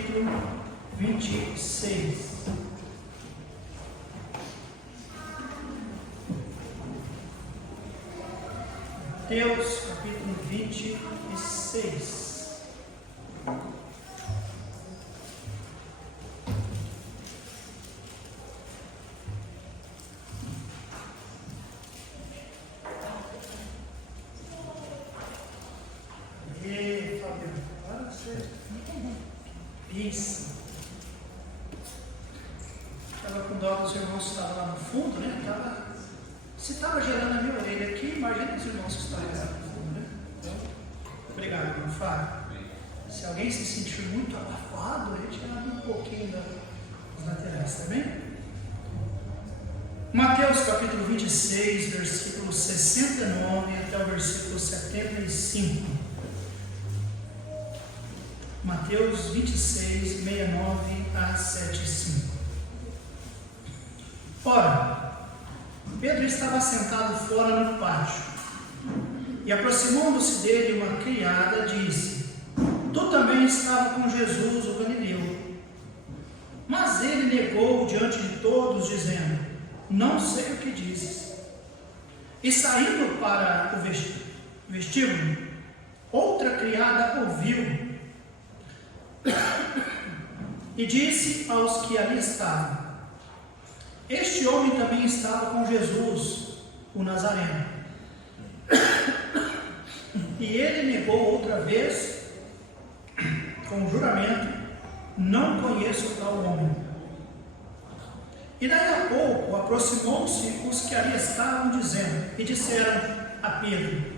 capítulo 26. Mateus, capítulo 26. Isso. Estava com dó dos irmãos que estavam lá no fundo, né? Se estava gerando a minha orelha aqui, imagina os irmãos que estão lá no fundo, né? Obrigado, irmão Fábio. Se alguém se sentir muito abafado, a gente abre um pouquinho das laterais, tá bem? Mateus capítulo 26, versículo 69 até o versículo 75. Mateus 26, 69 a 75. Ora, Pedro estava sentado fora no pátio, e aproximando-se dele uma criada, disse: Tu também estava com Jesus, o Galileu. Mas ele negou diante de todos, dizendo: Não sei o que dizes. E saindo para o vestíbulo, outra criada ouviu e disse aos que ali estavam: Este homem também estava com Jesus, o Nazareno. E ele negou outra vez, com juramento: Não conheço tal homem. E daí a pouco aproximou-se os que ali estavam, dizendo, e disseram a Pedro: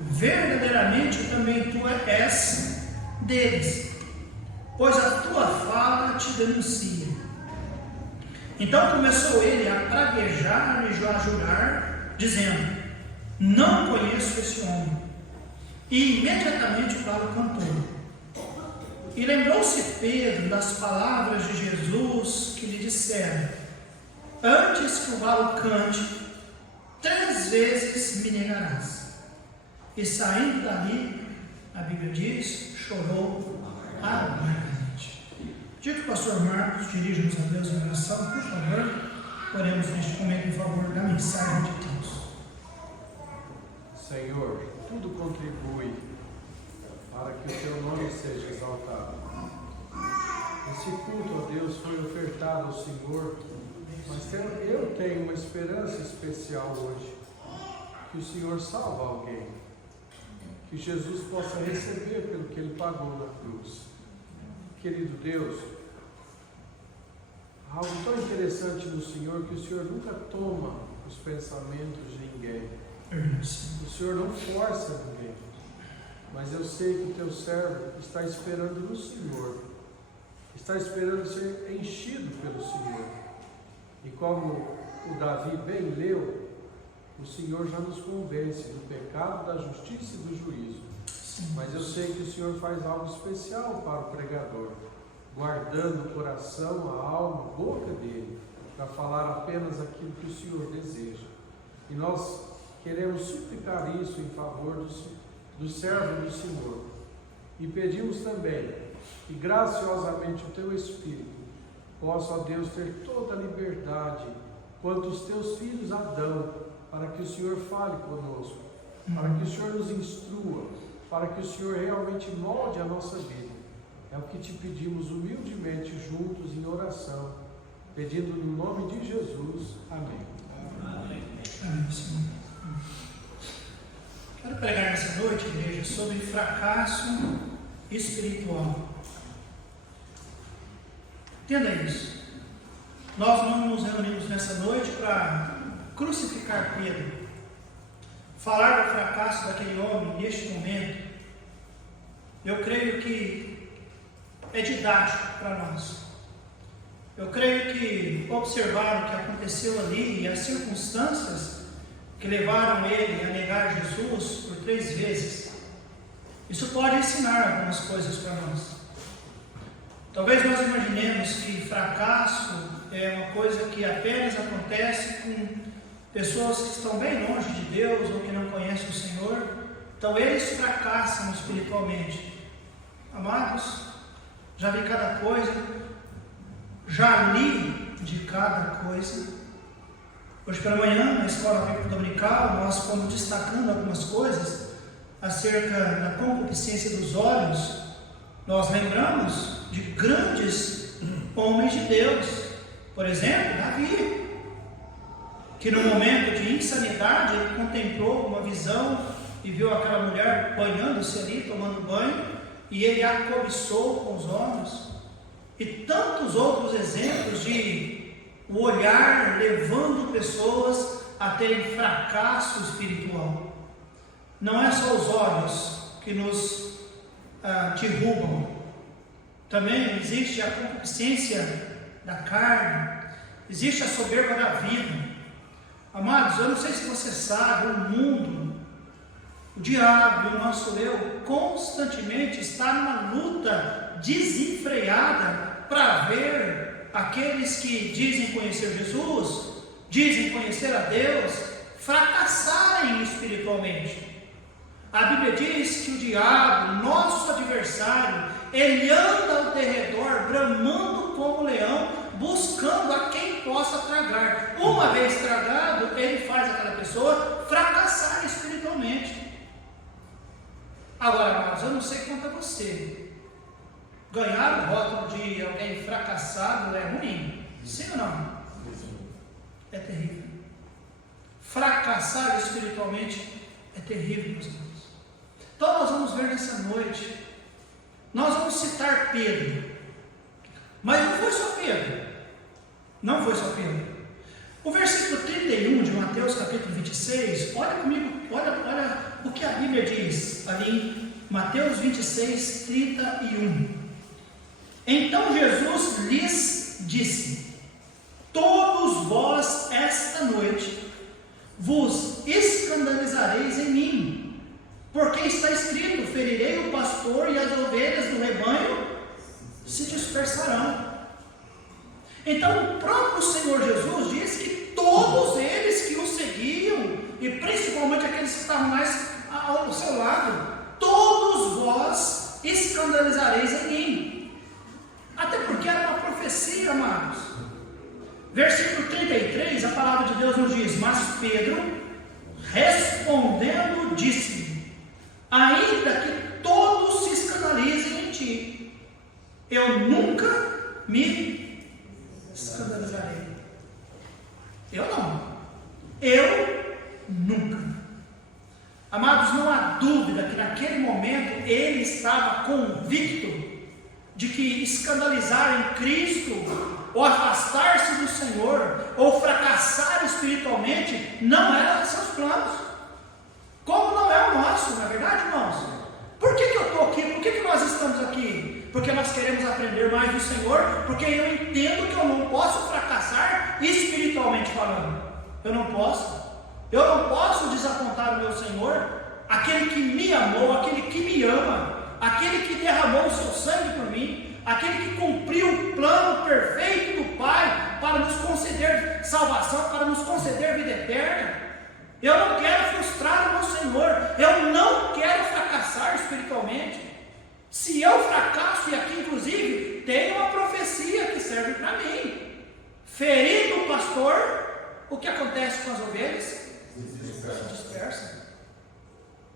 Verdadeiramente também tu és deles, pois a tua fala te denuncia. Então começou ele a praguejar e a jurar, dizendo: Não conheço esse homem. E imediatamente o galo cantou. E lembrou-se Pedro das palavras de Jesus que lhe disseram: Antes que o galo cante, 3 vezes me negarás. E saindo dali, a Bíblia diz, chorou amargamente. Diga que o pastor Marcos dirija-nos a Deus em oração, por favor. Oremos neste momento em favor da mensagem de Deus. Senhor, tudo contribui para que o teu nome seja exaltado. Esse culto a Deus foi ofertado ao Senhor, mas eu tenho uma esperança especial hoje, que o Senhor salva alguém, que Jesus possa receber pelo que Ele pagou na cruz. Querido Deus, algo tão interessante no Senhor, que o Senhor nunca toma os pensamentos de ninguém. O Senhor não força ninguém, mas eu sei que o teu servo está esperando no Senhor, está esperando ser enchido pelo Senhor. E como o Davi bem leu, o Senhor já nos convence do pecado, da justiça e do juízo. Mas eu sei que o Senhor faz algo especial para o pregador, guardando o coração, a alma, a boca dele, para falar apenas aquilo que o Senhor deseja. E nós queremos suplicar isso em favor do servo do Senhor. E pedimos também que graciosamente o teu Espírito possa, ó Deus, ter toda a liberdade quanto os teus filhos a dão, para que o Senhor fale conosco, para que o Senhor nos instrua, para que o Senhor realmente molde a nossa vida. É o que te pedimos humildemente juntos em oração, pedindo no nome de Jesus. Amém. Amém. Senhor. Quero pregar nessa noite, igreja, sobre fracasso espiritual. Entenda isso. Nós não nos reunimos nessa noite para crucificar Pedro, falar do fracasso daquele homem neste momento. Eu creio que é didático para nós. Eu creio que observar o que aconteceu ali e as circunstâncias que levaram ele a negar Jesus por 3 vezes, isso pode ensinar algumas coisas para nós. Talvez nós imaginemos que fracasso é uma coisa que apenas acontece com pessoas que estão bem longe de Deus ou que não conhecem o Senhor. Então eles fracassam espiritualmente. Amados, já vi cada coisa, já li de cada coisa. Hoje pela manhã, na escola bíblica dominical, nós fomos destacando algumas coisas acerca da concupiscência dos olhos. Nós lembramos de grandes homens de Deus, por exemplo, Davi, que no momento de insanidade ele contemplou uma visão e viu aquela mulher banhando-se ali, tomando banho, e ele a cobiçou com os olhos. E tantos outros exemplos de o olhar levando pessoas a terem fracasso espiritual. Não é só os olhos que nos derrubam, também existe a concupiscência da carne, existe a soberba da vida. Amados, eu não sei se você sabe, o mundo, o diabo e o nosso eu constantemente está numa luta desenfreada para ver aqueles que dizem conhecer Jesus, dizem conhecer a Deus, fracassarem espiritualmente. A Bíblia diz que o diabo, nosso adversário, ele anda ao derredor, bramando como leão, buscando a quem possa tragar. Uma vez tragado, ele faz aquela pessoa fracassar espiritualmente. Agora, amados, eu não sei quanto a você. Ganhar o rótulo de alguém fracassado é ruim, sim ou não? É terrível. Fracassar espiritualmente é terrível, meus irmãos. Então nós vamos ver nessa noite, nós vamos citar Pedro, mas não foi só Pedro, não foi só Pedro. O versículo 31 de Mateus capítulo 26, olha comigo, olha o que a Bíblia diz ali em Mateus 26, 31. Então Jesus lhes disse: todos vós esta noite vos escandalizareis em mim, porque está escrito: ferirei o pastor e as ovelhas do rebanho se dispersarão. Então o próprio Senhor Jesus diz que todos eles que o seguiam, e principalmente aqueles que estavam mais ao seu lado, todos vós escandalizareis em mim. Até porque era uma profecia, amados. Versículo 33, a palavra de Deus nos diz: mas Pedro, respondendo, disse: ainda que todos se escandalizem em ti, eu nunca me escandalizarei. Eu não. Eu nunca. Amados, não há dúvida que naquele momento ele estava convicto de que escandalizar em Cristo, ou afastar-se do Senhor, ou fracassar espiritualmente, não era seus planos, como não é o nosso, não é verdade, irmãos? Por que eu estou aqui? Por que nós estamos aqui? Porque nós queremos aprender mais do Senhor, porque eu entendo que eu não posso fracassar espiritualmente falando. Eu não posso desapontar o meu Senhor, aquele que me amou, aquele que me ama, aquele que derramou o seu sangue por mim, aquele que cumpriu o plano perfeito do Pai para nos conceder salvação, para nos conceder vida eterna. Eu não quero frustrar o meu Senhor, eu não quero fracassar espiritualmente. Se eu fracasso, e aqui inclusive tem uma profecia que serve para mim: ferido o pastor, o que acontece com as ovelhas? Se dispersam.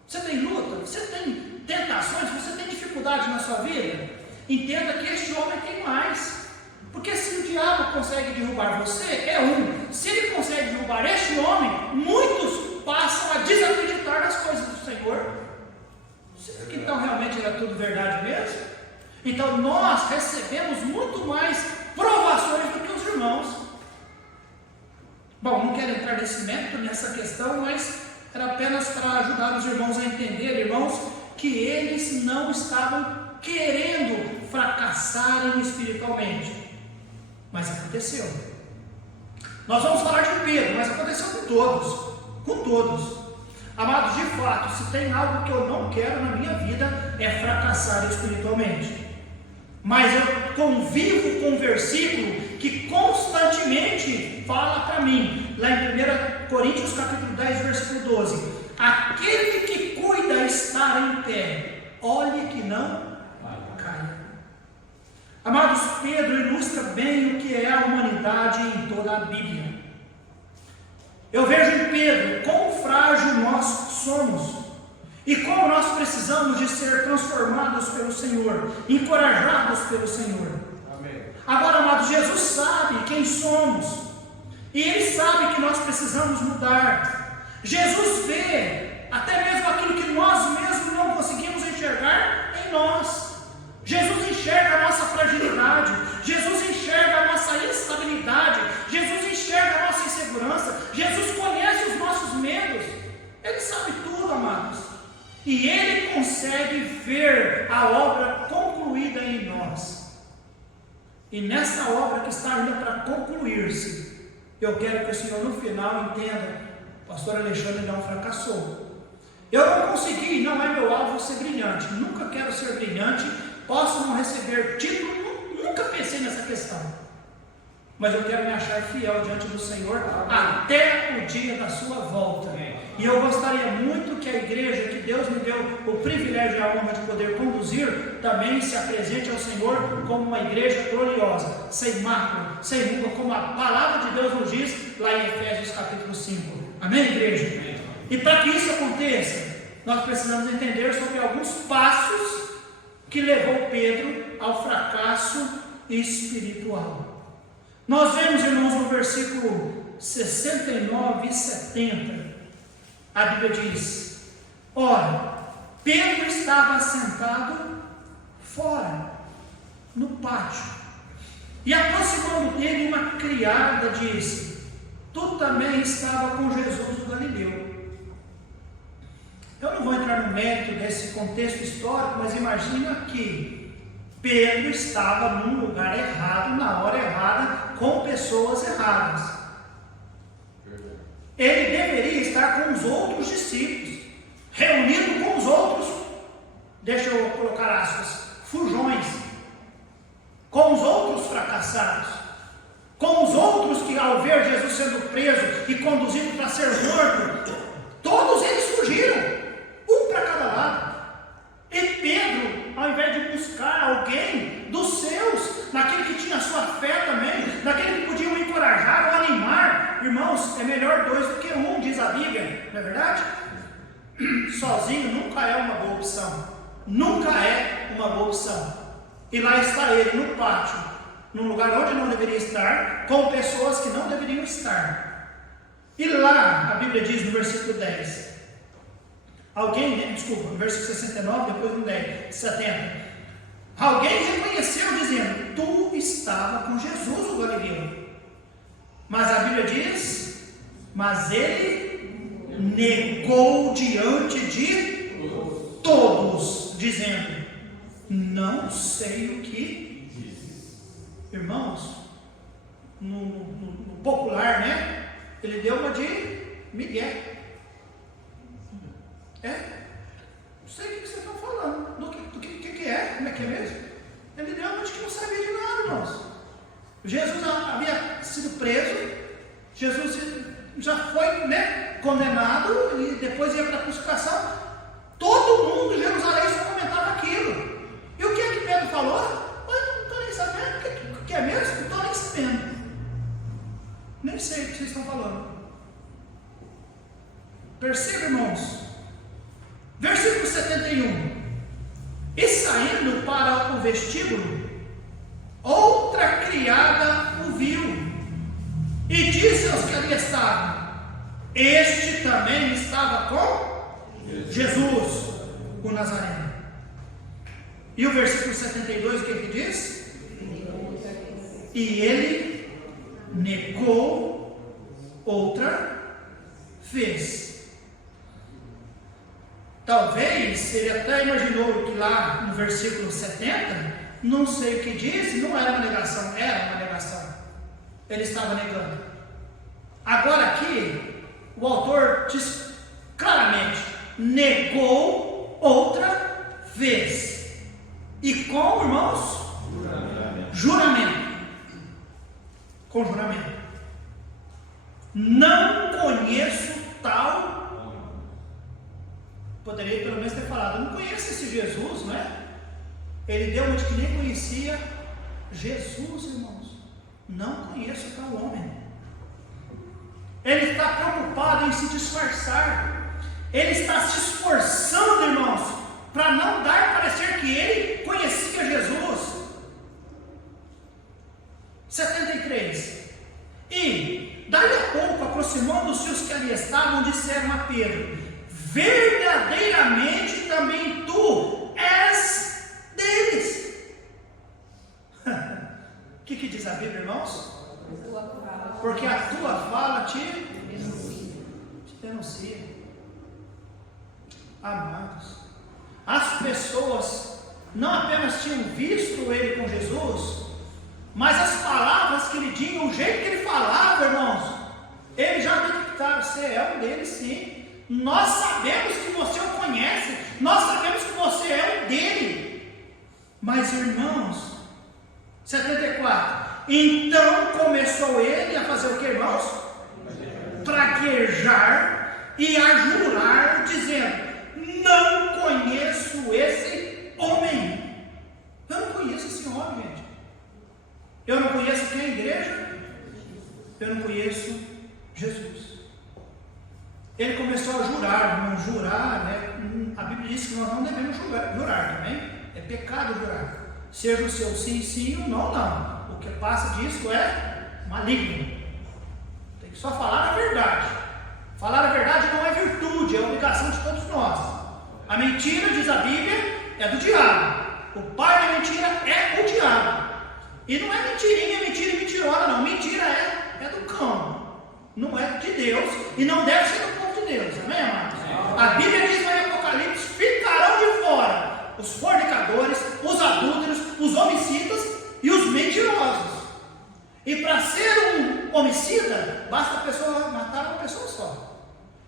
Você tem luta, você tem tentações, você tem dificuldade na sua vida? Entenda que este homem tem mais. Porque se o diabo consegue derrubar você, é um. Se ele consegue derrubar este homem, muitos passam a desacreditar nas coisas do Senhor. Será que então realmente era tudo verdade mesmo? Então nós recebemos muito mais provações do que os irmãos. Bom, não quero entrar nesse mérito, nessa questão, mas era apenas para ajudar os irmãos a entender, irmãos, que eles não estavam querendo fracassarem espiritualmente, mas aconteceu. Nós vamos falar de Pedro, mas aconteceu com todos. Amados, de fato, se tem algo que eu não quero na minha vida, é fracassar espiritualmente. Mas eu convivo com um versículo que constantemente fala para mim, lá em 1 Coríntios capítulo 10, versículo 12: aquele que cuida estar em pé, olhe que não caia. Amados, Pedro ilustra bem o que é a humanidade em toda a Bíblia. Eu vejo em Pedro quão frágil nós somos e como nós precisamos de ser transformados pelo Senhor, encorajados pelo Senhor. Amém. Agora, amados, Jesus sabe quem somos e Ele sabe que nós precisamos mudar. Jesus vê até mesmo aquilo que nós mesmos não conseguimos enxergar em nós. Jesus enxerga a nossa fragilidade, Jesus enxerga a nossa instabilidade, Jesus enxerga a nossa insegurança, Jesus conhece os nossos medos, Ele sabe tudo, amados, e Ele consegue ver a obra concluída em nós. E nessa obra que está ainda para concluir-se, eu quero que o Senhor no final entenda: o pastor Alexandre não fracassou. Eu não consegui, não é meu alvo ser brilhante, nunca quero ser brilhante, posso não receber título, nunca pensei nessa questão, mas eu quero me achar fiel diante do Senhor até o dia da sua volta. E eu gostaria muito que a igreja que Deus me deu o privilégio e a honra de poder conduzir, também se apresente ao Senhor como uma igreja gloriosa, sem mácula, sem ruga, como a palavra de Deus nos diz lá em Efésios capítulo 5. Amém, igreja? Amém. E para que isso aconteça, nós precisamos entender sobre alguns passos que levou Pedro ao fracasso espiritual. Nós vemos, irmãos, no versículo 69 e 70, a Bíblia diz: ora, Pedro estava sentado fora, no pátio, e aproximando dele uma criada disse: tu também estava com Jesus o Galileu. Eu não vou entrar no mérito desse contexto histórico, mas imagina que Pedro estava num lugar errado, na hora errada, com pessoas erradas. Ele deveria estar com os outros discípulos, reunido com os outros, deixa eu colocar aspas, fujões, com os outros fracassados, com os outros que, ao ver Jesus sendo preso e conduzido para ser morto, todos eles fugiram, um para cada lado. E Pedro, ao invés de buscar alguém dos seus, naquele que tinha sua fé também, naquele que podia o encorajar, o animar, irmãos, é melhor dois do que um, diz a Bíblia, não é verdade? Sozinho nunca é uma boa opção, nunca é uma boa opção. E lá está ele no pátio, num lugar onde não deveria estar, com pessoas que não deveriam estar. E lá, a Bíblia diz no versículo 10, no versículo 69, depois no 10, 70, alguém reconheceu dizendo: tu estava com Jesus o Galileu. Mas a Bíblia diz: mas ele negou diante de todos, dizendo: não sei o que diz. Irmãos, no popular, né? Ele deu uma de migué. Não sei o que vocês estão falando, do que é, como é que é mesmo? Ele deu uma de que não sabia de nada, irmãos. Jesus havia sido preso, Jesus já foi, né, condenado e depois ia para a crucificação. Todo mundo em Jerusalém só comentava aquilo. E o que é que Pedro falou? Eu não estou nem sabendo, o que é mesmo? Não estou nem sabendo. Nem sei o que vocês estão falando. Perceba, irmãos. Versículo 71. E saindo para o vestíbulo, outra criada o viu e disse aos que ali estavam: este também estava com Jesus, o Nazareno. E o versículo 72, o que ele diz? E ele negou outra vez. Talvez ele até imaginou que lá no versículo 70, não sei o que disse, não era uma negação, era uma negação. Ele estava negando. Agora aqui, o autor diz claramente: negou outra vez. E como, irmãos? Juramento. Com juramento. Não conheço tal. Poderia pelo menos ter falado: eu não conheço esse Jesus, não é? Ele deu uma de que nem conhecia, Jesus, irmãos, não conheço tal homem. Ele está preocupado em se disfarçar. Ele está se esforçando, irmãos, para não dar a parecer que ele conhecia Jesus. 73. E, daí a pouco, aproximando-se os que ali estavam, disseram a Pedro: verdadeiramente também tu és deles. O que diz a Bíblia, irmãos? Porque a tua fala te denuncia. Amados, as pessoas não apenas tinham visto ele com Jesus, mas as palavras que ele tinha, o jeito que ele falava, irmãos, eles já detectaram: você é um deles, sim. Nós sabemos que você o conhece, nós sabemos que você é um dele. Mas, irmãos, 74. Então começou ele a fazer o que, irmãos? Praguejar e a jurar, dizendo: não conheço esse homem. Eu não conheço esse homem, gente. Eu não conheço quem é a igreja. Eu não conheço Jesus. Ele começou a jurar, irmão. Jurar, né? A Bíblia diz que nós não devemos jurar também. É pecado jurar. Seja o seu sim, sim, ou não, não. O que passa disso é maligno. Tem que só falar a verdade. Falar a verdade não é virtude, é obrigação de todos nós. A mentira, diz a Bíblia, é do diabo. O pai da mentira é o diabo. E não é mentirinha, mentira e mentirona, não. Mentira é do cão. Não é de Deus e não deve ser do povo de Deus. Amém, amados? A Bíblia diz no Apocalipse: ficarão de fora os fornicadores, os adúlteros, os homicidas e os mentirosos. E para ser um homicida, basta a pessoa matar uma pessoa só.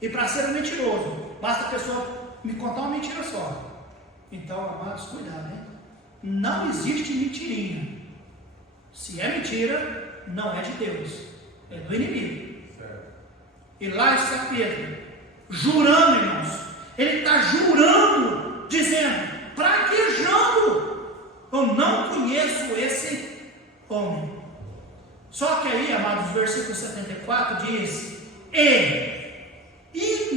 E para ser um mentiroso, basta a pessoa me contar uma mentira só. Então, amados, cuidado, hein? Não existe mentirinha. Se é mentira, não é de Deus, é do inimigo. E lá está Pedro, jurando, irmãos. Ele está jurando, dizendo, praguejando: eu não conheço esse homem. Só que aí, amados, o versículo 74 diz: e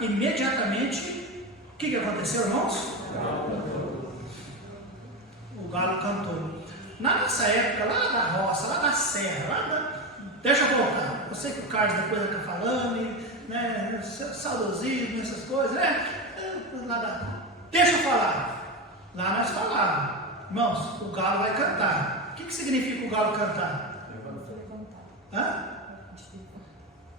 imediatamente, o que aconteceu, irmãos? O galo cantou. Na nossa época, lá da roça, lá da serra, deixa eu voltar. Eu sei que o Carlos depois vai estar falando, né, saudosismo, essas coisas, né? Deixa eu falar. Lá nós falávamos: irmãos, o galo vai cantar. O que significa o galo cantar? Hã?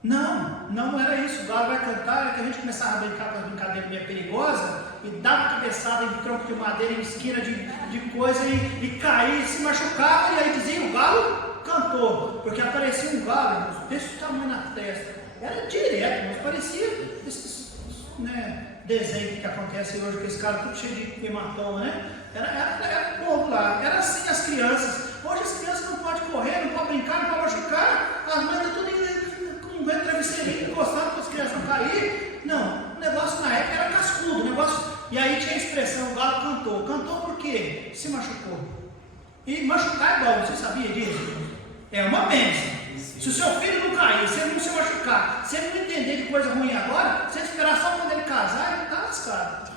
Não era isso. O galo vai cantar, é que a gente começava a brincar com as brincadeiras meio perigosas e dava cabeçada em tronco de madeira, em esquina de coisa e caía, se machucava, e aí dizia: o galo cantou, porque aparecia um galo desse tamanho na testa. Era direto, mas parecia esses, né, desenho que acontece hoje, que esse cara tudo cheio de hematoma, né? Era o povo lá, era assim as crianças. Hoje as crianças não podem correr, não podem brincar, não podem machucar, as mães estão tudo com um travesseirinho encostado para as crianças não caírem. Não, o negócio na época era cascudo, o negócio. E aí tinha a expressão: o galo cantou. Cantou por quê? Se machucou. E machucar é bom, você sabia disso? É uma bênção. Se o seu filho não cair, se ele não se machucar, se ele não entender de coisa ruim agora, se ele esperar só quando ele casar, ele está lascado.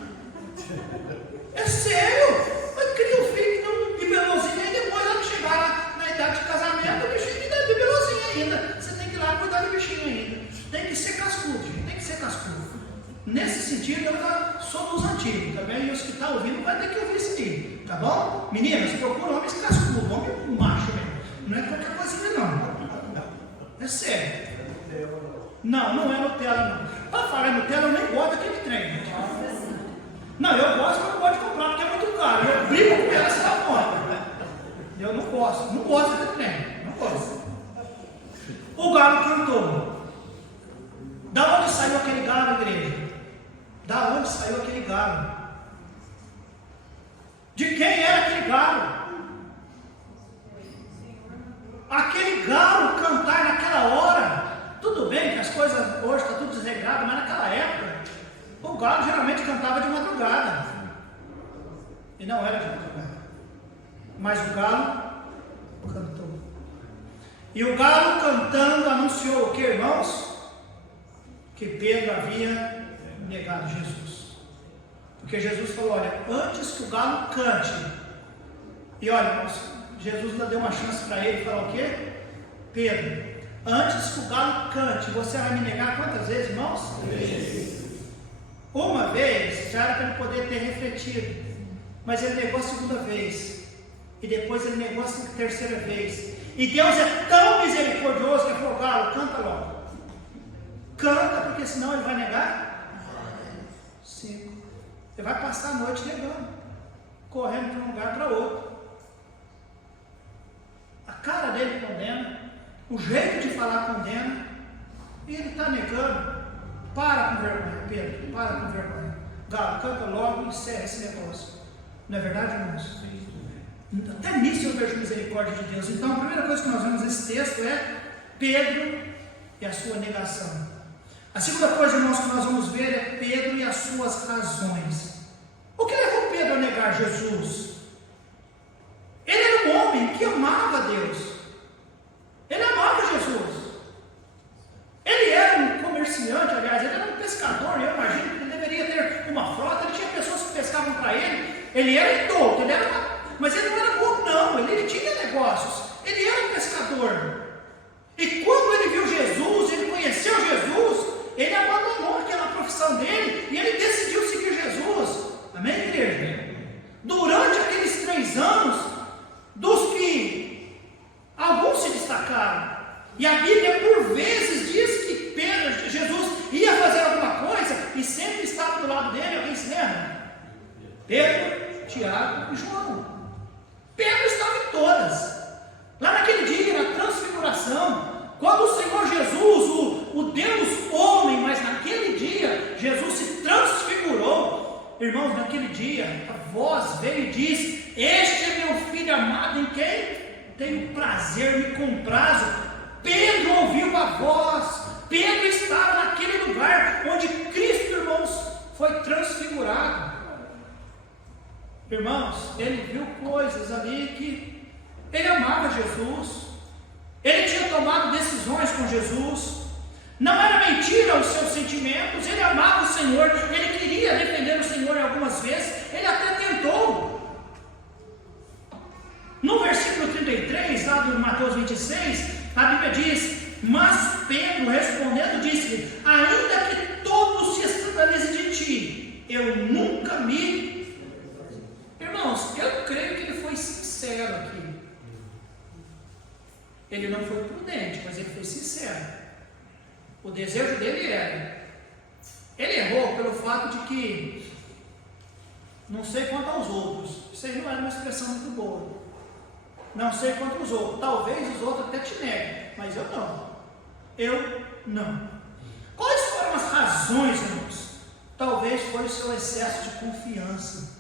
É sério. Mas cria um filho bibelozinho, e depois ela chegar na idade de casamento, o bichinho ainda é bibelozinho ainda. Você tem que ir lá cuidar do bichinho ainda. Tem que ser cascudo, gente. Tem que ser cascudo. Nesse sentido, eu sou dos antigos, tá bem? E os que estão ouvindo vai ter que ouvir isso aí, tá bom? Meninas, procura homens cascudos, homem macho mesmo. Não é qualquer coisinha, não. É sério. Não é Nutella, não. Para falar em Nutella, eu nem gosto daquele trem. Não, eu gosto, mas não gosto de comprar porque é muito caro. Eu brigo com ela se dá conta. Eu não gosto daquele trem. Não gosto. O galo cantou. Da onde saiu aquele galo, igreja? Da onde saiu aquele galo? De quem era aquele galo? Aquele galo cantar naquela hora. Tudo bem que as coisas hoje estão tudo desregrado, mas naquela época o galo geralmente cantava de madrugada. E não era de madrugada. Mas o galo cantou. E o galo cantando anunciou o que, irmãos? Que Pedro havia negado Jesus. Porque Jesus falou, olha, antes que o galo cante, e olha, irmãos, Jesus ainda deu uma chance para ele, falar o quê? Pedro, antes que o galo cante, você vai me negar quantas vezes, irmãos? 3. Uma vez, já era para ele poder ter refletido, mas ele negou a segunda vez, e depois ele negou a terceira vez, e Deus é tão misericordioso que ele falou, galo, canta logo, canta, porque senão ele vai negar 5, ele vai passar a noite negando, correndo de um lugar para outro, a cara dele condena, o jeito de falar condena, e ele está negando. Para com vergonha, Pedro, para com vergonha. Galo, canta logo e encerra esse negócio. Não é verdade, irmãos? Até nisso eu vejo misericórdia de Deus. Então, a primeira coisa que nós vemos nesse texto é Pedro e a sua negação. A segunda coisa, irmãos, que nós vamos ver é Pedro e as suas razões. O que levou Pedro a negar Jesus? Ele era um homem que amava Deus. Ele amava Jesus. Ele era um comerciante, aliás, ele era um pescador, eu imagino que ele deveria ter uma frota, ele tinha pessoas que pescavam para ele, ele era indulto, mas ele não era bobo não, ele tinha negócios, ele era um pescador, e quando ele viu Jesus, ele conheceu Jesus, ele abandonou aquela profissão dele, e ele decidiu seguir Jesus, amém, igreja? Durante aqueles 3 anos, dos que alguns se destacaram, e a Bíblia por vezes diz que Jesus ia fazer alguma coisa e sempre estava do lado dele. Alguém se lembra? Pedro, Tiago e João. Pedro estava em todas. Lá naquele dia, na transfiguração, quando o Senhor Jesus, o Deus homem, mas naquele dia Jesus se transfigurou. Irmãos, naquele dia a voz veio e disse: este é meu filho amado em quem tenho prazer, me comprazo. Pedro ouviu a voz, Pedro estava naquele lugar onde Cristo, irmãos, foi transfigurado. Irmãos, ele viu coisas ali que ele amava Jesus, ele tinha tomado decisões com Jesus, não era mentira os seus sentimentos, ele amava o Senhor, ele queria defender o Senhor algumas vezes, ele até tentou. No versículo 33, lá do Mateus 26, a Bíblia diz: mas Pedro respondendo disse-lhe: ainda que todos se escandalizem de ti, eu nunca me... Irmãos, eu creio que ele foi sincero aqui. Ele não foi prudente, mas ele foi sincero. O desejo dele era... ele errou pelo fato de que, não sei quanto aos outros, isso aí não era uma expressão muito boa, não sei quanto os outros, talvez os outros até te neguem, mas eu não. Eu não. Quais foram as razões, irmãos? Talvez foi o seu excesso de confiança.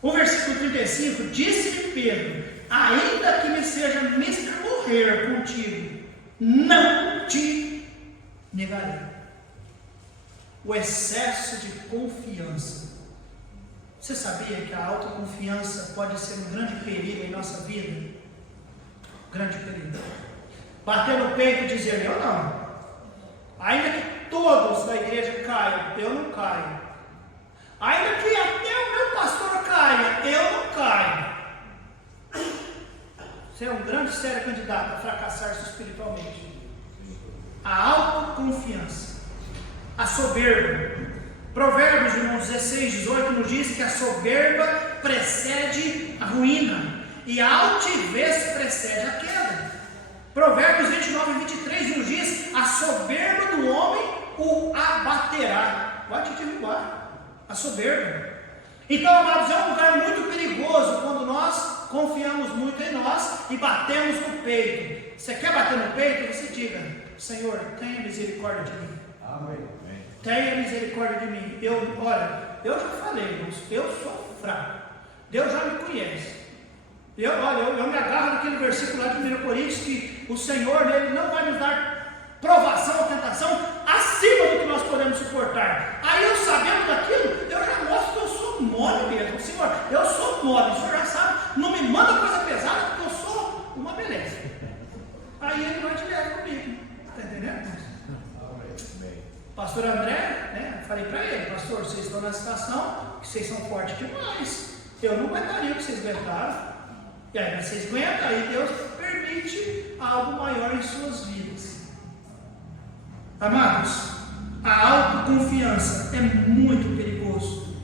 O versículo 35, disse-lhe Pedro: ainda que me seja mister morrer contigo, não te negarei. O excesso de confiança. Você sabia que a autoconfiança pode ser um grande perigo em nossa vida? Grande perigo. Bater no peito e dizer: eu não. Ainda que todos da igreja caiam, eu não caio. Ainda que até o meu pastor caia, eu não caio. Você é um grande sério candidato a fracassar-se espiritualmente. A autoconfiança, a soberba. Provérbios, irmãos, 16, 18 nos diz que a soberba precede a ruína e a altivez precede a queda. Provérbios 29 e 23 nos diz: a soberba do homem o abaterá. Vai te derrubar, a soberba. Então, amados, é um lugar muito perigoso quando nós confiamos muito em nós e batemos no peito. Você quer bater no peito? Você diga: Senhor, tenha misericórdia de mim. Amém. Tenha misericórdia de mim. Olha, eu já falei, irmãos, eu sou fraco. Deus já me conhece. Eu me agarro naquele versículo lá de 1 Coríntios, que o Senhor, Ele não vai nos dar provação ou tentação acima do que nós podemos suportar. Aí eu sabendo daquilo, eu já mostro que eu sou mole mesmo. Senhor, eu sou mole, o Senhor já sabe não me manda coisa pesada, porque eu sou uma beleza. Aí ele vai te levar comigo. Está entendendo? Pastor André, né? Falei para ele, pastor, vocês estão na situação que vocês são fortes demais. Eu não aguentaria o que vocês aguentaram. E aí vocês aguentam, aí Deus permite algo maior em suas vidas. Amados, a autoconfiança é muito perigoso.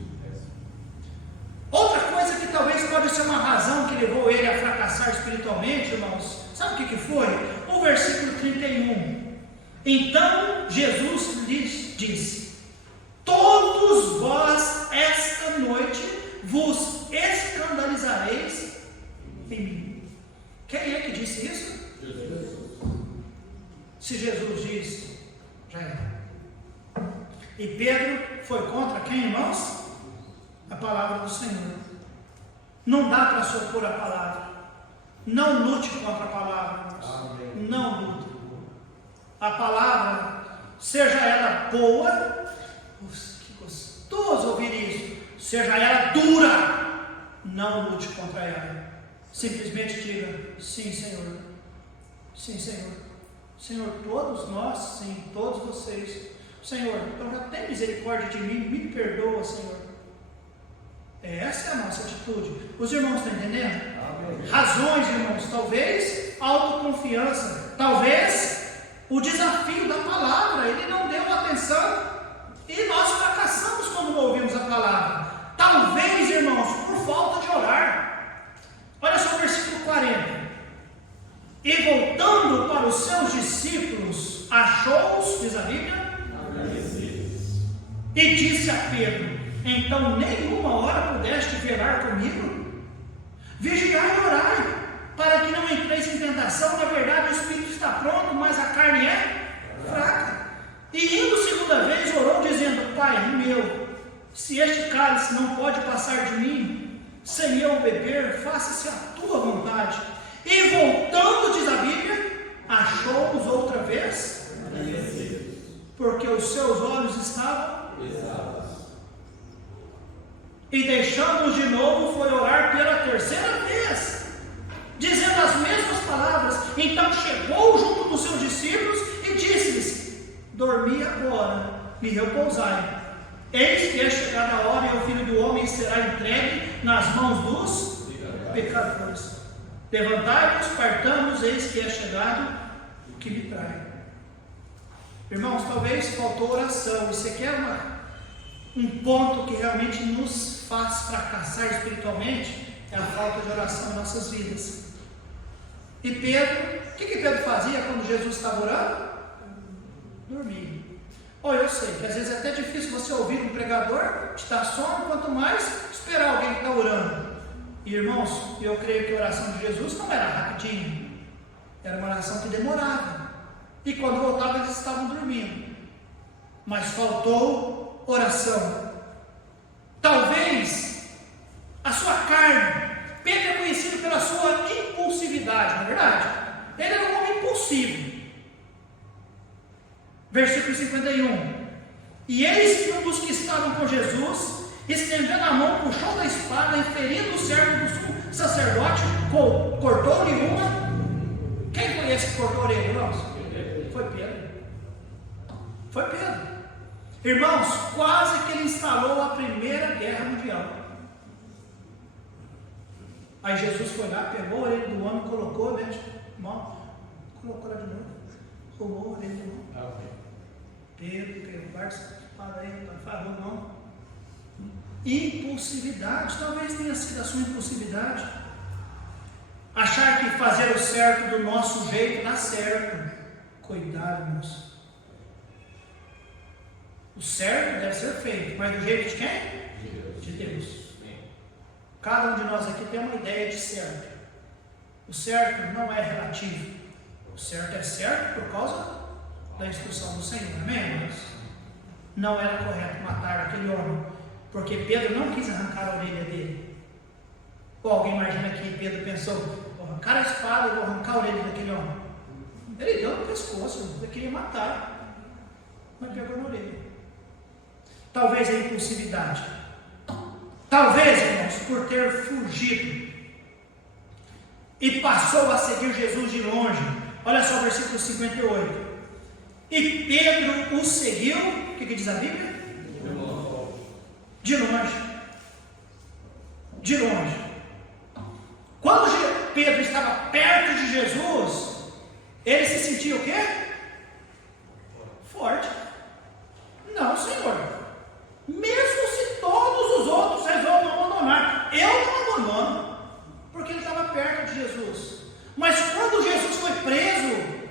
Outra coisa que talvez pode ser uma razão que levou ele a fracassar espiritualmente, irmãos, sabe o que foi? O versículo 31. Então Jesus lhes disse: todos vós esta noite vos escandalizareis em mim. Quem é que disse isso? Jesus. Se Jesus disse, já era. E Pedro foi contra quem, irmãos? A palavra do Senhor. Não dá para se opor à palavra. Não lute contra a palavra, irmãos. Amém. Não lute. A palavra, seja ela boa, que gostoso ouvir isso, seja ela dura, não lute contra ela. Simplesmente diga: sim, Senhor. Sim, Senhor. Senhor, todos nós, sim, todos vocês. Senhor, então já tem misericórdia de mim, me perdoa, Senhor. Essa é a nossa atitude. Os irmãos estão entendendo? Amém. Razões, irmãos, talvez autoconfiança, talvez o desafio da palavra, ele não deu atenção e nós fracassamos quando ouvimos a palavra. Talvez, irmãos, por falta de orar. Olha só o versículo 40. E voltando para os seus discípulos, achou-os, diz a Bíblia, e disse a Pedro: então nenhuma hora pudeste velar comigo? Vigiai e orai, para que não entreis em tentação. Na verdade o espírito está pronto, mas a carne é fraca. E indo segunda vez orou, dizendo: Pai meu, se este cálice não pode passar de mim, sem eu beber, faça-se a tua vontade. E voltando, diz a Bíblia, achou-os outra vez, porque os seus olhos estavam pesados. E deixando-os de novo, foi orar pela terceira vez, dizendo as mesmas palavras. Então chegou junto dos seus discípulos e disse-lhes: dormi agora e repousai. Eis que é chegada a hora, e o Filho do Homem será entregue nas mãos dos pecadores. Levantai-vos, partamos, eis que é chegado o que me trai. Irmãos, talvez faltou oração. Isso aqui é um ponto que realmente nos faz fracassar espiritualmente, é a falta de oração em nossas vidas. E Pedro, o que Pedro fazia quando Jesus estava orando? Dormia. Eu sei que às vezes é até difícil você ouvir um pregador, te dar sono, quanto mais esperar alguém que está orando. E irmãos, eu creio que a oração de Jesus não era rapidinho, era uma oração que demorava. E quando voltava eles estavam dormindo. Mas faltou oração. Talvez a sua carne, Pedro é conhecido pela sua impulsividade, não é verdade? Ele era um homem impulsivo. Versículo 51. E eis que um dos que estavam com Jesus, estendendo a mão, puxou da espada e ferindo o servo do sumo sacerdote, cortou-lhe uma. Quem foi esse que cortou a orelha, irmãos? Foi Pedro. Foi Pedro. Irmãos, quase que ele instalou a Primeira Guerra Mundial. Aí Jesus foi lá, pegou a orelha do homem, colocou, né? Colocou lá de novo. Roubou a orelha do homem. Pedro, guarda essa espada aí, não falou não. Impulsividade, talvez tenha sido a sua impulsividade. Achar que fazer o certo do nosso jeito dá certo. Cuidado, irmãos. O certo deve ser feito, mas do jeito de quem? De Deus. Cada um de nós aqui tem uma ideia de certo. O certo não é relativo. O certo é certo por causa da instrução do Senhor. Amém, irmãos? Não era correto matar aquele homem, porque Pedro não quis arrancar a orelha dele. Ou alguém imagina que Pedro pensou: vou arrancar a espada e vou arrancar a orelha daquele homem. Ele deu no pescoço, ele queria matar, mas pegou na orelha. Talvez a impulsividade. Talvez, irmãos, por ter fugido e passou a seguir Jesus de longe. Olha só o versículo 58. E Pedro o seguiu, o que diz a Bíblia? De longe. De longe. Quando Pedro estava perto de Jesus, ele se sentia o quê? Forte. Não, Senhor. Mesmo se todos os outros resolvam abandonar, eu não abandono, porque ele estava perto de Jesus. Mas quando Jesus foi preso,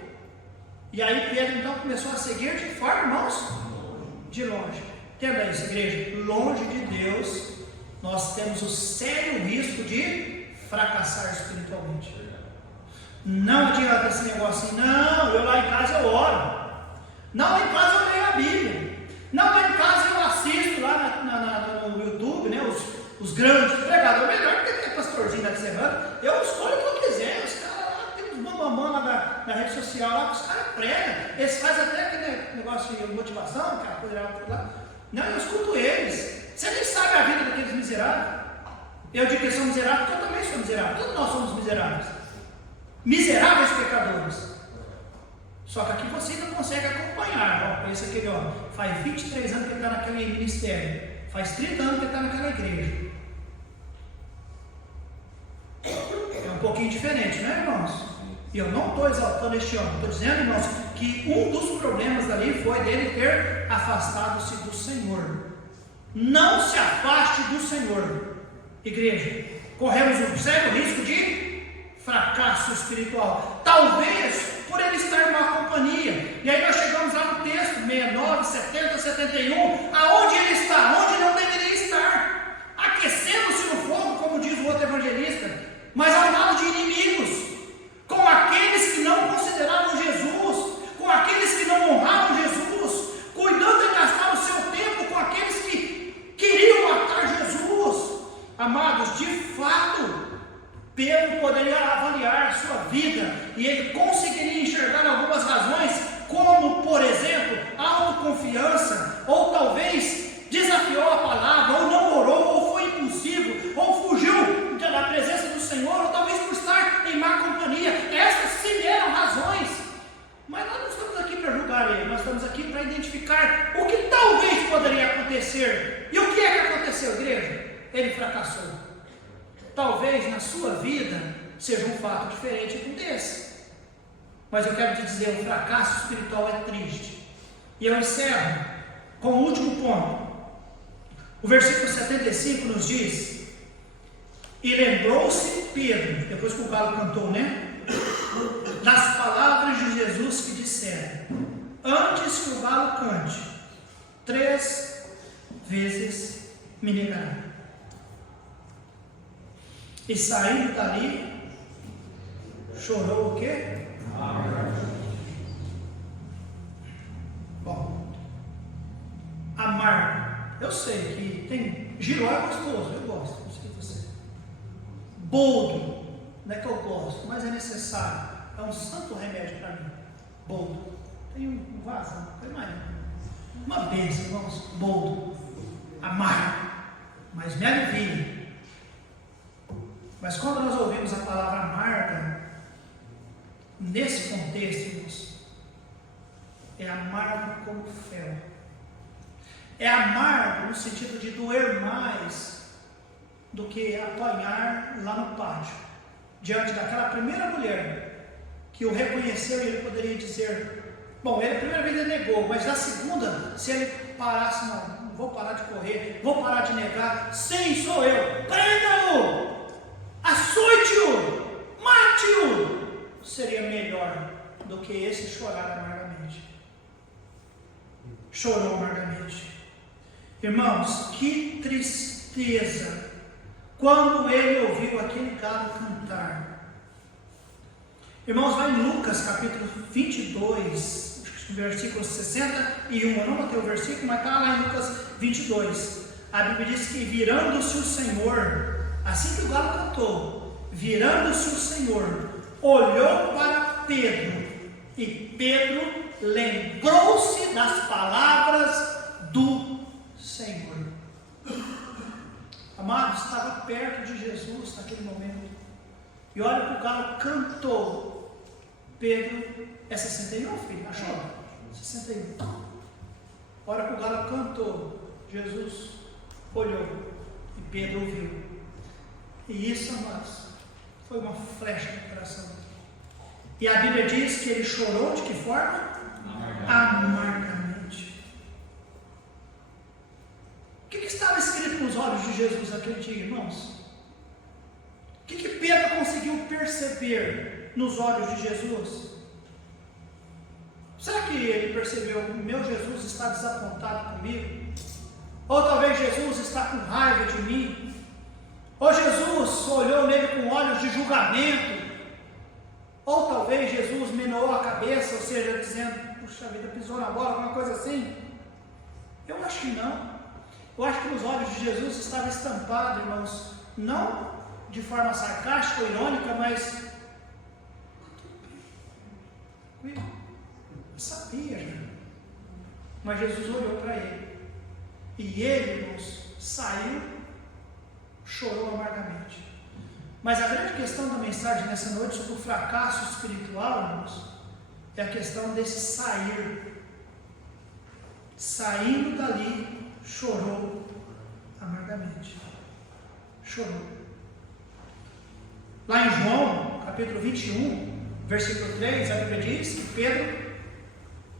e aí Pedro então começou a seguir de forma, irmãos, de longe. Entenda isso, igreja. Longe de Deus, nós temos o sério risco de fracassar espiritualmente. Não adianta esse negócio assim, não, eu lá em casa eu oro, não, lá em casa eu leio a Bíblia, não, lá em casa eu assisto lá no YouTube, né, os grandes pregadores, melhor que ter pastorzinho da semana, eu escolho o que eu quiser. Os caras lá, tem uns mamamã lá na rede social lá, os caras pregam, eles fazem até aquele negócio de motivação, cara, lá. Não, eu escuto eles. Você nem sabe a vida daqueles miseráveis. Eu digo que eles são miseráveis porque eu também sou miserável. Todos nós somos miseráveis. Miseráveis pecadores. Só que aqui você não consegue acompanhar. Ó, esse aqui, ó, faz 23 anos que ele está naquele ministério. Faz 30 anos que ele está naquela igreja. É um pouquinho diferente, não é, irmãos? E eu não estou exaltando este homem. Estou dizendo, irmãos, que um dos problemas ali foi dele ter afastado-se do Senhor. Não se afaste do Senhor, igreja. Corremos um sério risco de fracasso espiritual. Talvez por ele estar em má companhia. E aí nós chegamos lá no texto 69, 70, 71. Aonde ele está? Onde não deveria estar? Aquecendo-se no fogo, como diz o outro evangelista, mas ao lado de inimigos, com aqueles que não consideravam Jesus, com aqueles que não honravam Jesus, cuidando de gastar o seu tempo com aqueles que queriam matar Jesus. Amados, de fato, Pedro poderia avaliar sua vida e ele conseguiria enxergar algumas razões, como, por exemplo, autoconfiança, ou talvez desafiou a palavra, ou não orou, ou foi impulsivo, ou fugiu da presença do Senhor, ou talvez por estar em má companhia. Essas sim eram razões, mas nós não estamos aqui para julgar ele, nós estamos aqui para identificar o que talvez poderia acontecer. E o que é que aconteceu, igreja? Ele fracassou. Talvez na sua vida seja um fato diferente do desse, mas eu quero te dizer, o fracasso espiritual é triste. E eu encerro com o último ponto. O versículo 75 nos diz: e lembrou-se Pedro, depois que o galo cantou, né, das palavras de Jesus que disseram: antes que o galo cante, 3 vezes me negará. E saindo dali, chorou o quê? Bom, amargo. Eu sei que tem. Giló é gostoso, eu gosto, não sei você. Boldo, não é que eu gosto, mas é necessário. É um santo remédio para mim. Boldo. Tem um vaso, tem mais. Uma bênção, irmãos. Boldo. Amargo. Mas me alivia. Mas quando nós ouvimos a palavra amarga, nesse contexto, irmãos, é amargo como fel. É amargo no sentido de doer mais do que apanhar lá no pátio, diante daquela primeira mulher que o reconheceu e ele poderia dizer, bom, ele a primeira vez ele negou, mas na segunda, se ele parasse, não vou parar de correr, vou parar de negar, sim, sou eu, prenda-o! Açoite-o, mate-o, seria melhor do que esse chorar amargamente. Chorou amargamente. Irmãos, que tristeza quando ele ouviu aquele galo cantar. Irmãos, vai em Lucas capítulo 22, versículo 61. Eu não botei o versículo, mas está lá em Lucas 22. A Bíblia diz que virando-se o Senhor, assim que o galo cantou, virando-se o Senhor, olhou para Pedro, e Pedro lembrou-se das palavras do Senhor. Amados, estava perto de Jesus naquele momento. E olha que o galo cantou. Pedro, é 61, filho? Achou? 61. Olha que o galo cantou. Jesus olhou e Pedro ouviu. E isso, amados, foi uma flecha no coração. E a Bíblia diz que ele chorou de que forma? Amargamente. O que estava escrito nos olhos de Jesus naquele dia, irmãos? O que Pedro conseguiu perceber nos olhos de Jesus? Será que ele percebeu que meu Jesus está desapontado comigo? Ou talvez Jesus está com raiva de mim? Ou Jesus olhou nele com olhos de julgamento? Ou talvez Jesus meneou a cabeça, ou seja, dizendo, puxa vida, pisou na bola, alguma coisa assim? Eu acho que não. Eu acho que nos olhos de Jesus estava estampado, irmãos, não de forma sarcástica ou irônica, mas eu sabia já. Mas Jesus olhou para ele. E ele, irmãos, saiu, chorou amargamente. Mas a grande questão da mensagem nessa noite sobre o fracasso espiritual, irmãos, é a questão desse sair. Saindo dali, chorou amargamente. Chorou. Lá em João, capítulo 21, versículo 3, a Bíblia diz que Pedro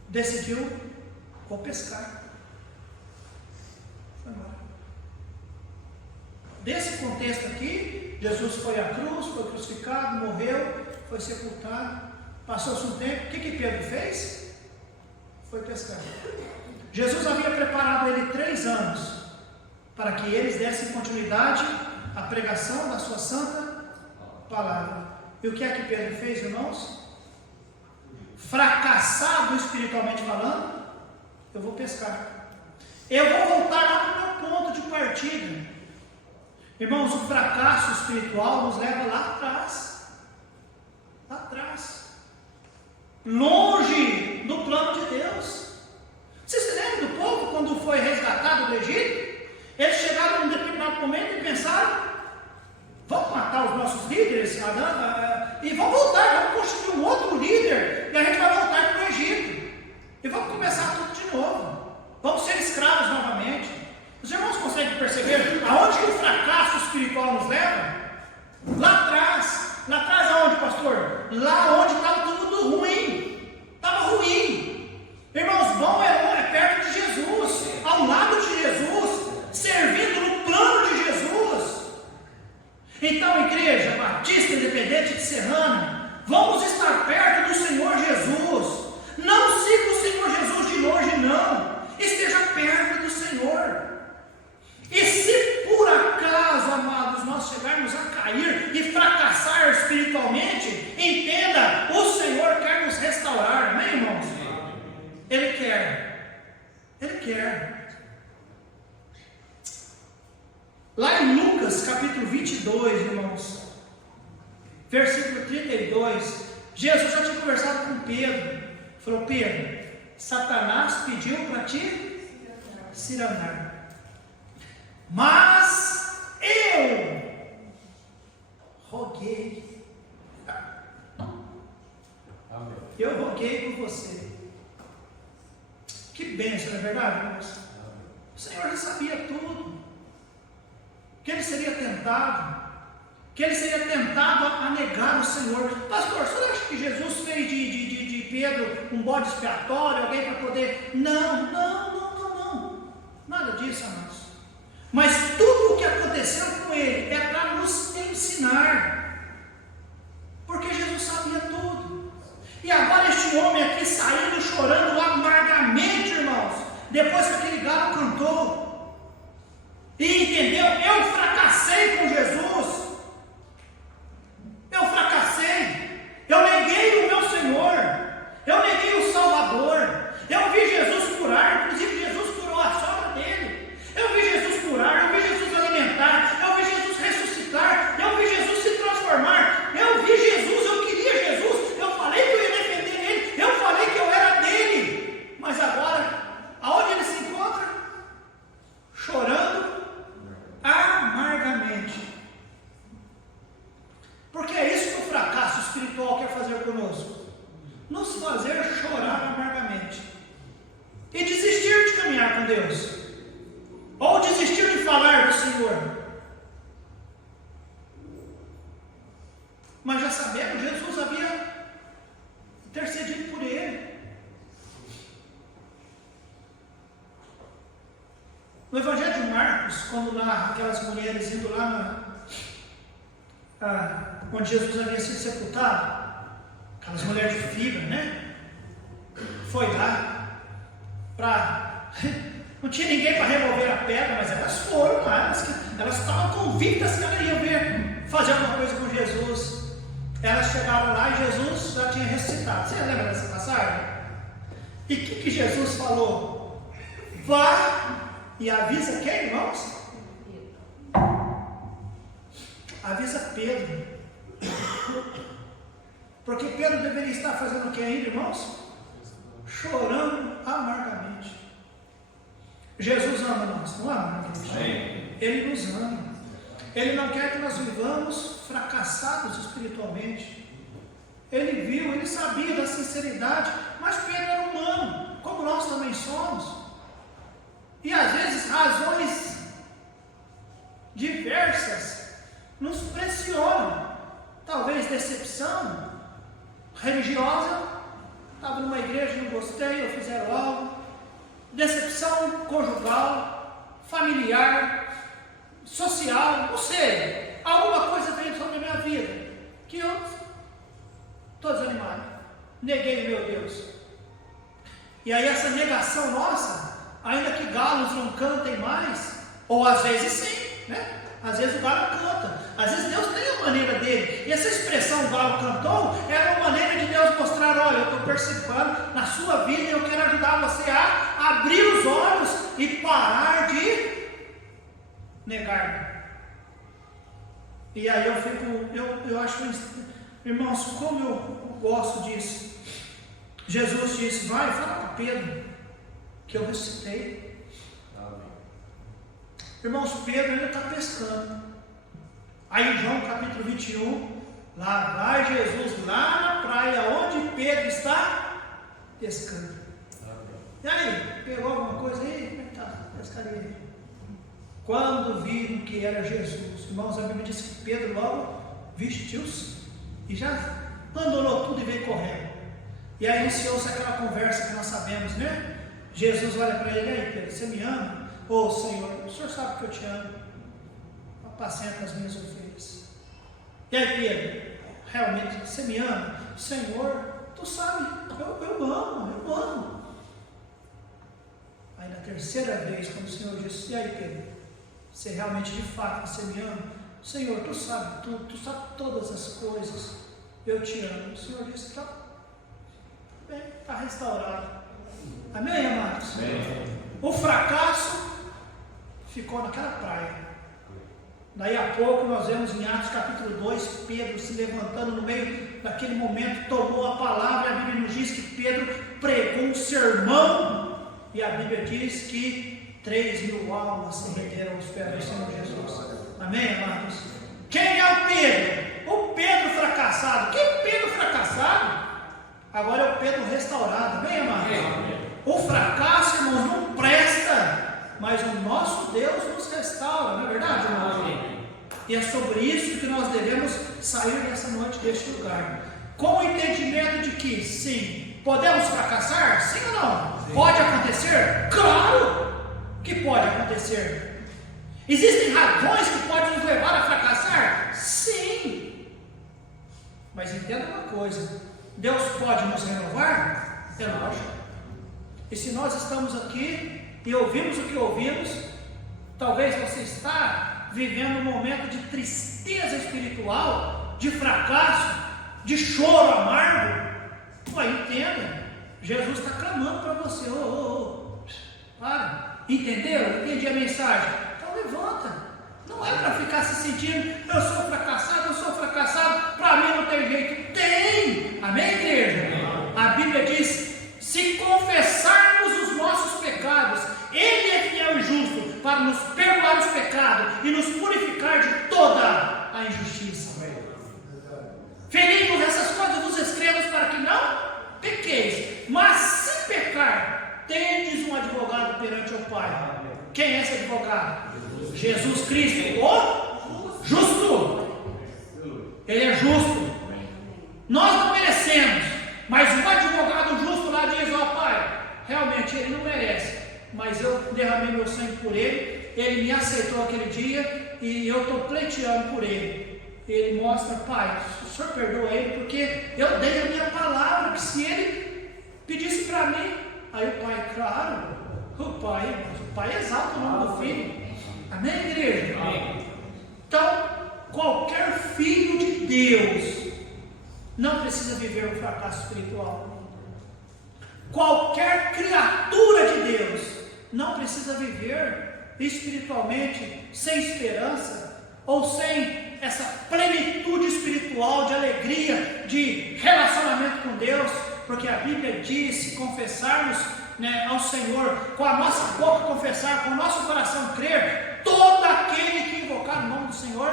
decidiu vou pescar. Foi embora. Desse contexto aqui, Jesus foi à cruz, foi crucificado, morreu, foi sepultado, passou-se um tempo. O que Pedro fez? Foi pescar. Jesus havia preparado ele 3 anos para que eles dessem continuidade à pregação da sua santa palavra. E o que é que Pedro fez, irmãos? Fracassado espiritualmente falando, eu vou pescar. Eu vou voltar lá para o meu ponto de partida. Irmãos, o fracasso espiritual nos leva lá atrás. Lá atrás. Longe do plano de Deus. Vocês se lembram do povo quando foi resgatado do Egito? Eles chegaram num determinado momento e pensaram: vamos matar os nossos líderes e vamos voltar, vamos construir um outro líder e a gente vai voltar para o Egito. E vamos começar tudo de novo. Vamos ser escravos novamente. Os irmãos conseguem perceber aonde que o fracasso espiritual nos leva? Lá atrás. Lá atrás aonde, pastor? Lá onde estava tudo ruim. Estava ruim. Irmãos, bom é perto de Jesus, ao lado de Jesus, servindo no plano de Jesus. Então, Igreja Batista Independente de Serrana, vamos estar perto do Senhor Jesus. Não siga o Senhor Jesus de longe, não. Esteja perto do Senhor. E se por acaso, amados, nós chegarmos a cair e fracassar espiritualmente, entenda, o Senhor quer nos restaurar, amém, irmãos? Ele quer. Ele quer. Lá em Lucas capítulo 22, irmãos, versículo 32, Jesus já tinha conversado com Pedro. Falou: Pedro, Satanás pediu para ti se andar, mas eu roguei. Eu roguei por você. Que bênção, não é verdade, irmãos? O Senhor já sabia tudo. Que ele seria tentado. Que ele seria tentado a negar o Senhor. Pastor, você acha que Jesus fez de Pedro um bode expiatório, alguém para poder... Não. Nada disso, amados. Mas tudo o que aconteceu com ele é para nos ensinar. Porque Jesus sabia tudo. E agora este homem aqui saindo chorando amargamente, irmãos, depois que aquele galo cantou. E entendeu? Eu fracassei com Jesus. Eu fracassei. Eu neguei o meu Senhor. Eu neguei o Salvador. Eu vi Jesus curar. Inclusive Jesus curou a sogra dele. Eu vi Jesus curar. Eu vi Jesus alimentar. Eu vi Jesus ressuscitar. Eu vi Jesus se transformar. Eu vi Jesus. Eu queria Jesus. Eu falei que eu ia defender ele. Eu falei que eu era dele. Mas agora, aonde ele se encontra? espiritual quer fazer conosco? Nos fazer chorar amargamente e desistir de caminhar com Deus, ou desistir de falar do Senhor. Mas já sabemos, Jesus havia intercedido por ele. No Evangelho de Marcos, quando narra aquelas mulheres indo lá onde Jesus havia sido sepultado, aquelas mulheres de fibra, né? Foi lá para... Não tinha ninguém para remover a pedra, mas elas foram lá, elas estavam convictas que elas iam ver, fazer alguma coisa com Jesus. Elas chegaram lá e Jesus já tinha ressuscitado. Você lembra dessa passagem? E o que Jesus falou? Vá e avisa quem, irmãos? Avisa Pedro. Porque Pedro deveria estar fazendo o que ainda, irmãos? Chorando amargamente. Jesus ama nós, não ama? Ele nos ama. Ele não quer que nós vivamos fracassados espiritualmente. Ele viu, ele sabia da sinceridade, mas Pedro era humano, como nós também somos. E às vezes razões diversas nos pressionam. Talvez decepção religiosa, estava numa igreja, não gostei, ou fizeram algo. Decepção conjugal, familiar, social, não sei. Alguma coisa veio sobre a minha vida que eu estou desanimado, neguei o meu Deus. E aí essa negação nossa, ainda que galos não cantem mais, ou às vezes sim, né? Às vezes o galo canta, às vezes Deus tem a maneira dele. E essa expressão o galo cantou era uma maneira de Deus mostrar: olha, eu estou participando na sua vida e eu quero ajudar você a abrir os olhos e parar de negar. E aí eu acho, irmãos, como eu gosto disso. Jesus disse: vai, fala para Pedro que eu ressuscitei. Irmãos, Pedro ainda está pescando. Aí em João capítulo 21, lá vai Jesus, lá na praia onde Pedro está pescando. E aí, pegou alguma coisa aí? Como é que está a pescaria? Quando viram que era Jesus, irmãos, a Bíblia diz que Pedro logo vestiu-se e já abandonou tudo e veio correndo. E aí iniciou-se aquela conversa que nós sabemos, né? Jesus olha para ele: e aí, Pedro, você me ama? Ô Senhor, o Senhor sabe que eu te amo, apacenta as minhas ovelhas. E aí, Pedro, realmente você me ama? Senhor, tu sabe, eu amo. Aí na terceira vez, quando o Senhor disse: e aí, Pedro, você realmente de fato você me ama? Senhor, tu sabe tudo, tu sabe todas as coisas, eu te amo. O Senhor disse: tá bem, está restaurado. Amém, amados? Amém. O fracasso ficou naquela praia. Daí a pouco nós vemos em Atos capítulo 2, Pedro se levantando no meio daquele momento, tomou a palavra, e a Bíblia nos diz que Pedro pregou um sermão, e a Bíblia diz que 3.000 almas se renderam aos pés do Senhor Jesus. Amém, amados? Quem é o Pedro? O Pedro fracassado. Que Pedro fracassado? Agora é o Pedro restaurado. Amém, amados? O fracasso, irmãos, não presta, mas o nosso Deus nos restaura, não é verdade, irmãos? E é sobre isso que nós devemos sair nessa noite deste lugar, com o entendimento de que, sim, podemos fracassar? Sim ou não? Sim. Pode acontecer? Claro que pode acontecer. Existem razões que podem nos levar a fracassar? Sim. Mas entenda uma coisa: Deus pode nos renovar? É lógico. E se nós estamos aqui e ouvimos o que ouvimos, talvez você está vivendo um momento de tristeza espiritual, de fracasso, de choro amargo. Entenda, Jesus está clamando para você: para, entendeu? Entendi a mensagem? Então levanta. Não é para ficar se sentindo: eu sou fracassado, para mim não tem jeito. Tem! Amém, igreja? A Bíblia diz: se confessarmos os nossos pecados, Ele é fiel e justo para nos perdoar os pecados e nos purificar de toda a injustiça. Ferimos essas colocado? Jesus Cristo, o justo. Ele é justo. Nós não merecemos, mas o advogado justo lá diz: ó Pai, realmente ele não merece, mas eu derramei meu sangue por ele, ele me aceitou aquele dia e eu estou pleiteando por ele. Ele mostra: Pai, o Senhor perdoa ele, porque eu dei a minha palavra, que se ele pedisse para mim, aí o Pai, claro, o Pai exalta o nome do Filho. Amém, igreja? Amém. Então, qualquer filho de Deus não precisa viver um fracasso espiritual. Qualquer criatura de Deus não precisa viver espiritualmente sem esperança, ou sem essa plenitude espiritual de alegria, de relacionamento com Deus, porque a Bíblia diz: se confessarmos, ao Senhor, com a nossa boca confessar, com o nosso coração crer, todo aquele que invocar o nome do Senhor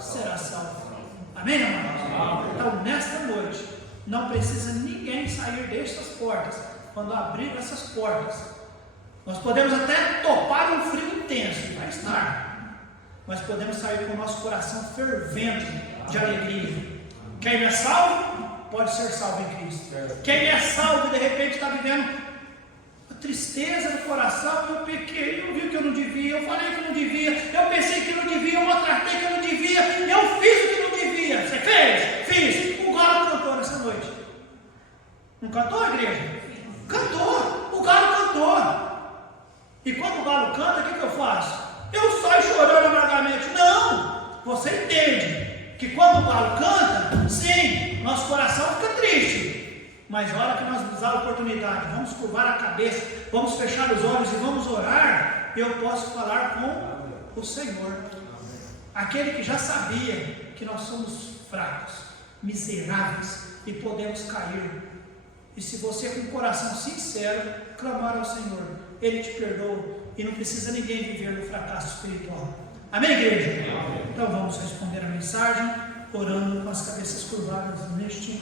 será salvo. Amém, amados? Então, nesta noite, não precisa ninguém sair destas portas. Quando abrir essas portas, nós podemos até topar um frio intenso, vai estar, mas podemos sair com o nosso coração fervente de alegria. Quem é salvo, pode ser salvo em Cristo. Quem é salvo e de repente está vivendo tristeza no coração: eu pequei, eu vi que eu não devia, eu falei que eu não devia, eu pensei que eu não devia, eu maltratei que eu não devia, eu fiz o que não devia. Você fez? Fiz. O galo cantou nessa noite. Não cantou, igreja? Cantou. O galo cantou. E quando o galo canta, o que eu faço? Eu saio chorando amargamente. Não! Você entende que quando o galo canta, sim, nosso coração fica triste. Mas a hora que nós nos dá a oportunidade, vamos curvar a cabeça, vamos fechar os olhos e vamos orar, eu posso falar com o Senhor. Aquele que já sabia que nós somos fracos, miseráveis e podemos cair. E se você com o coração sincero clamar ao Senhor, Ele te perdoa e não precisa ninguém viver no fracasso espiritual. Amém, igreja? Amém. Então vamos responder a mensagem orando com as cabeças curvadas neste